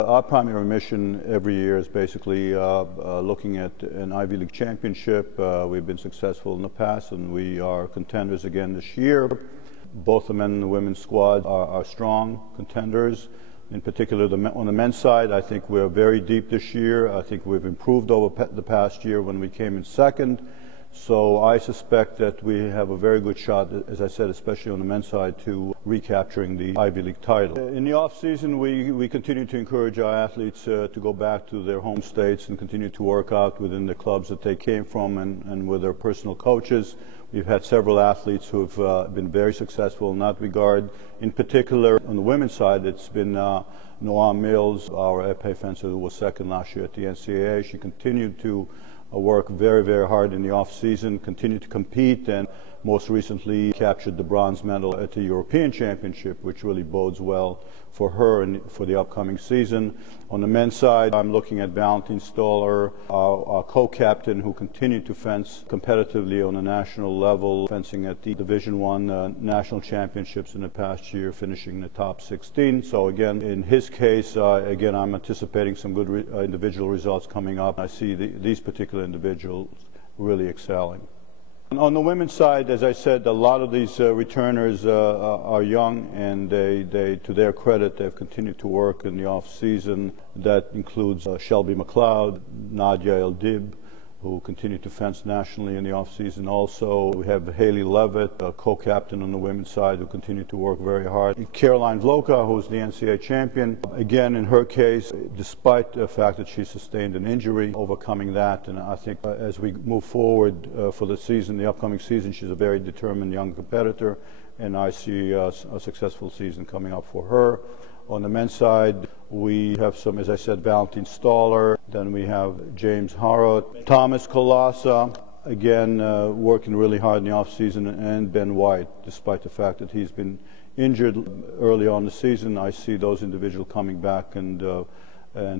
Our primary mission every year is basically looking at an Ivy League championship. We've been successful in the past, and we are contenders again this year. Both the men and the women's squad are strong contenders. In particular, on the men's side, I think we're very deep this year. I think we've improved over the past year when we came in second. So I suspect that we have a very good shot, as I said, especially on the men's side, to recapturing the Ivy League title. In the off-season, we continue to encourage our athletes to go back to their home states and continue to work out within the clubs that they came from and with their personal coaches. We've had several athletes who have been very successful in that regard. In particular, on the women's side, it's been Noam Mills, our épée fencer, who was second last year at the NCAA. She continued to work very, very hard in the off-season, continued to compete, and most recently captured the bronze medal at the European Championship, which really bodes well for her and for the upcoming season. On the men's side, I'm looking at Valentin Stoller, our co-captain, who continued to fence competitively on a national level, fencing at the Division I national championships in the past year, finishing in the top 16. So again, in his case, again, I'm anticipating some good individual results coming up. I see these particular individuals really excelling. On the women's side, as I said, a lot of these returners are young, and they, to their credit, they've continued to work in the off-season. That includes Shelby McLeod, Nadia El-Dib, who continue to fence nationally in the off-season also. We have Haley Levitt, a co-captain on the women's side, who continue to work very hard. Caroline Vloka, who's the NCAA champion. Again, in her case, despite the fact that she sustained an injury, overcoming that, and I think as we move forward for the season, the upcoming season, she's a very determined young competitor, and I see a successful season coming up for her. On the men's side, we have some, as I said, Valentin Stoller. Then we have James Harrod, Thomas Kolasa, again, working really hard in the off-season, and Ben White, despite the fact that he's been injured early on in the season. I see those individuals coming back, and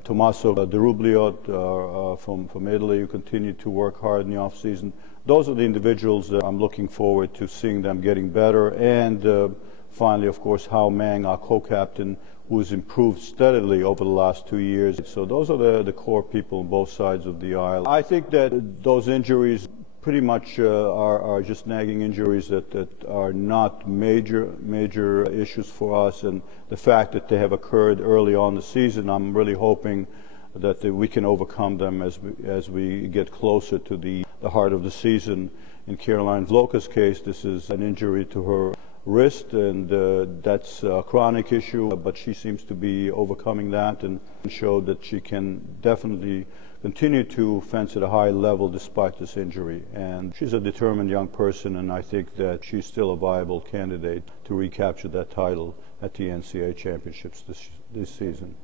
Tommaso Derubliot from Italy, who continue to work hard in the off-season. Those are the individuals that I'm looking forward to seeing them getting better. And finally, of course, Hao Meng, our co-captain, who's improved steadily over the last 2 years. So those are the core people on both sides of the aisle. I think that those injuries pretty much are just nagging injuries that are not major issues for us, and the fact that they have occurred early on in the season, I'm really hoping that we can overcome them as we get closer to the heart of the season. In Caroline Vloka's case, this is an injury to her wrist, and that's a chronic issue, but she seems to be overcoming that and showed that she can definitely continue to fence at a high level despite this injury. And she's a determined young person, and I think that she's still a viable candidate to recapture that title at the NCAA championships this season.